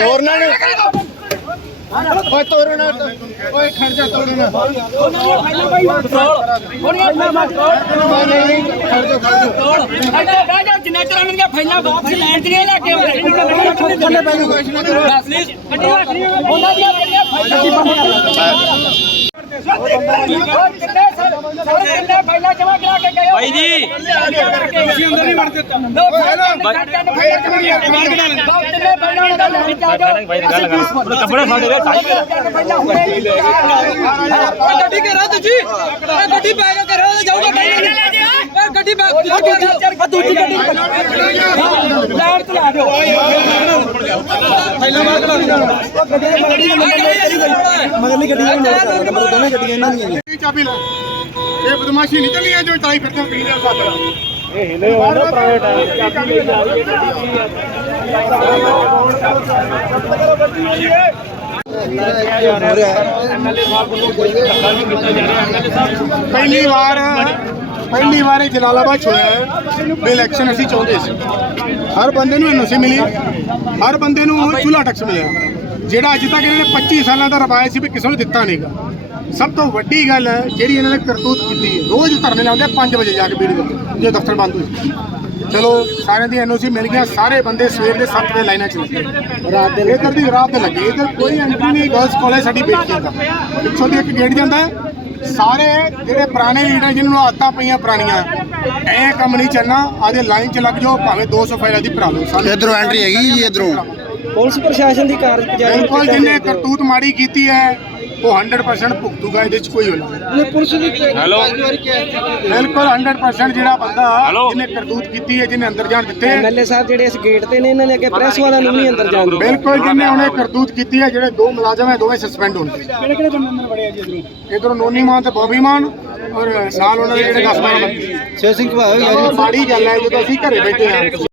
ਤੋੜਨਾ ਨਹੀਂ ਓਏ ਤੋੜਨਾ ਓਏ ਖੜ ਜਾ ਤੋੜਨਾ ਨਹੀਂ ਖੜ ਜਾ ਖੜ ਜਾ ਜਿੰਨਾ ਚਿਰ ਉਹਨਾਂ ਦੀਆਂ ਫਾਈਲਾਂ ਵਾਪਸ ਲੈਣ ਦੀਆਂ ਲੈ ਕੇ ਆਉਂਦੇ ਥੱਲੇ ਪੈ ਜਾਊਗਾ ਇਸ ਨਾਲ ਕਰੋ ਉਹਨਾਂ ਦੀਆਂ ਜਿਹੜੀਆਂ ਫਾਈਲਾਂ ਕਿੰਨੇ ਬਾਈ ਜੀ ਤੁਸੀਂ ਅੰਦਰ ਨਹੀਂ ਵੜ ਦਿੱਤਾ ਲੋ ਦਾ ਲੈ ਕੱਪੜੇ ਫੜ ਹੁਣੇ ਗੱਡੀ ਕੇ ਰੱਦ ਜੀ ਇਹ ਗੱਡੀ ਬੈਗ ਕੇ ਰੱਦ ਜਾਊਗਾ ਇਹ ਗੱਡੀ ਬੈਗ ਆ ਦੂਜੀ ਗੱਡੀ ਲੈਣ ਤੇ ਲਾ ਦਿਓ ਮਗਰਲੀ ਗੱਡੀ ਨਾਲ ਨੰਬਰ ਦੋਵੇਂ ਗੱਡੀਆਂ ਇਹਨਾਂ ਦੀਆਂ ਚਾਬੀ ਲੈ ਇਹ ਬਦਮਾਸ਼ੀ ਨਹੀਂ ਚੱਲੀ ਜੋ ਚਲਾਈ ਫਿਰਦੇ ਪੀਣ ਦਾ ਸਾਬਰਾ ਪਹਿਲੀ ਵਾਰ ਪਹਿਲੀ ਵਾਰ ਇਹ ਜਲਾਲਾਬਾਦ 'ਚ ਹੋਇਆ ਹੈ ਵੀ ਇਲੈਕਸ਼ਨ ਅਸੀਂ ਚਾਹੁੰਦੇ ਸੀ ਹਰ ਬੰਦੇ ਨੂੰ ਐਨਓਸੀ ਮਿਲੀ ਹਰ ਬੰਦੇ ਨੂੰ ਚੁੱਲ੍ਹਾ ਟੈਕਸ ਮਿਲਿਆ ਜਿਹੜਾ ਅੱਜ ਤੱਕ ਇਹਨਾਂ ਨੇ 25 ਸਾਲਾਂ ਦਾ ਰਵਾਇਤ ਸੀ ਵੀ ਕਿਸੇ ਨੂੰ ਦਿੱਤਾ ਨਹੀਂਗਾ ਸਭ ਤੋਂ ਵੱਡੀ ਗੱਲ ਹੈ ਜਿਹੜੀ ਇਹਨਾਂ ਨੇ ਕਰਤੂਤ ਕੀਤੀ ਹੈ ਰੋਜ਼ ਧਰਨੇ ਲਾਉਂਦੇ 5 ਵਜੇ ਜਾ ਕੇ ਬੀੜੀ ਦੇ ਜੇ ਦਫ਼ਤਰ ਬੰਦ ਹੋਏ। ਚਲੋ ਸਾਰਿਆਂ ਦੀ ਐਨਓਸੀ ਮਿਲ ਗਿਆ ਸਾਰੇ ਬੰਦੇ ਸਵੇਰ ਦੇ 7 ਵਜੇ ਲਾਈਨਾਂ 'ਚ ਲੱਗੇ। ਰਾਤ ਦੇ ਇਧਰ ਦੀ ਰਾਤ ਦੇ ਲੱਗੇ ਇਧਰ ਕੋਈ ਐਂਟਰੀ ਨਹੀਂ ਗਰਲਸ ਕਾਲਜ ਸਾਡੀ ਬੇਟੀਆਂ ਦਾ ਪਿੱਛੋਂ ਦੀ ਇੱਕ ਗੇਟ ਜਾਂਦਾ ਸਾਰੇ ਜਿਹੜੇ ਪੁਰਾਣੇ ਲੀਡਰ ਜਿਹਨਾਂ ਨੂੰ ਆਦਤਾਂ ਪਈਆਂ ਪੁਰਾਣੀਆਂ ਐ ਕੰਮ ਨਹੀਂ ਚੱਲਣਾ ਆਦੇ ਲਾਈਨ 'ਚ ਲੱਗ ਜਾਓ ਭਾਵੇਂ 200 ਫਾਈਲਾਂ ਦੀ ਭਰਾ ਲਓ ਸਾਨੂੰ ਇਧਰੋਂ ਐਂਟਰੀ ਹੈਗੀ ਜੀ ਇਧਰੋਂ? ਪੁਲਿਸ ਪ੍ਰਸ਼ਾਸਨ ਦੀ ਕਾਰਜਕਾਰੀ ਬਿਲਕੁਲ ਜਿਹਨੇ ਕਰਤੂਤ ਮਾੜੀ ਕੀਤੀ ਹੈ ਉਹ 100% ਭੁਗਤੂਗਾ ਇਹਦੇ 'ਚ ਕੋਈ ਹੋਣਾ ਪੁਲਿਸ ਦੀ ਹੈਲੋ ਬਿਲਕੁਲ 100% ਜਿਹੜਾ ਬੰਦਾ ਜਿਹਨੇ ਕਰਤੂਤ ਕੀਤੀ ਹੈ ਜਿਹਨੇ ਅੰਦਰ ਜਾਣ ਦਿੱਤੇ ਐਮਐਲਏ ਸਾਹਿਬ ਜਿਹੜੇ ਇਸ ਗੇਟ ਤੇ ਨੇ ਇਹਨਾਂ ਨੇ ਅੱਗੇ ਪ੍ਰੈਸ ਵਾਲਿਆਂ ਨੂੰ ਵੀ ਨਹੀਂ ਅੰਦਰ ਜਾਣ ਦਿੱਤਾ। ਬਿਲਕੁਲ ਜਿਹਨੇ ਉਹਨੇ ਕਰਤੂਤ ਕੀਤੀ ਹੈ ਜਿਹੜੇ ਦੋ ਮੁਲਾਜ਼ਮ ਹੈ ਦੋਵੇਂ ਸਸਪੈਂਡ ਹੋਣਗੇ ਕਿਹੜੇ ਕਿਹੜੇ ਬੰਦੇ ਅੰਦਰ ਵੜਿਆ ਜੀ ਇਧਰੋਂ? ਇਧਰੋਂ ਨੋਨੀ ਮਾਨ ਤੇ ਬੋਬੀ ਮਾਨ ਔਰ ਨਾਲ ਉਹਨਾਂ ਦੇ ਜਿਹੜੇ 10 ਬੰਦੇ। ਸੇ ਸਿੰਘ ਭਾਈ ਮਾੜੀ ਗੱਲ ਹੈ ਜਦੋਂ ਅਸੀਂ ਘਰੇ ਬੈਠੇ ਹਾਂ।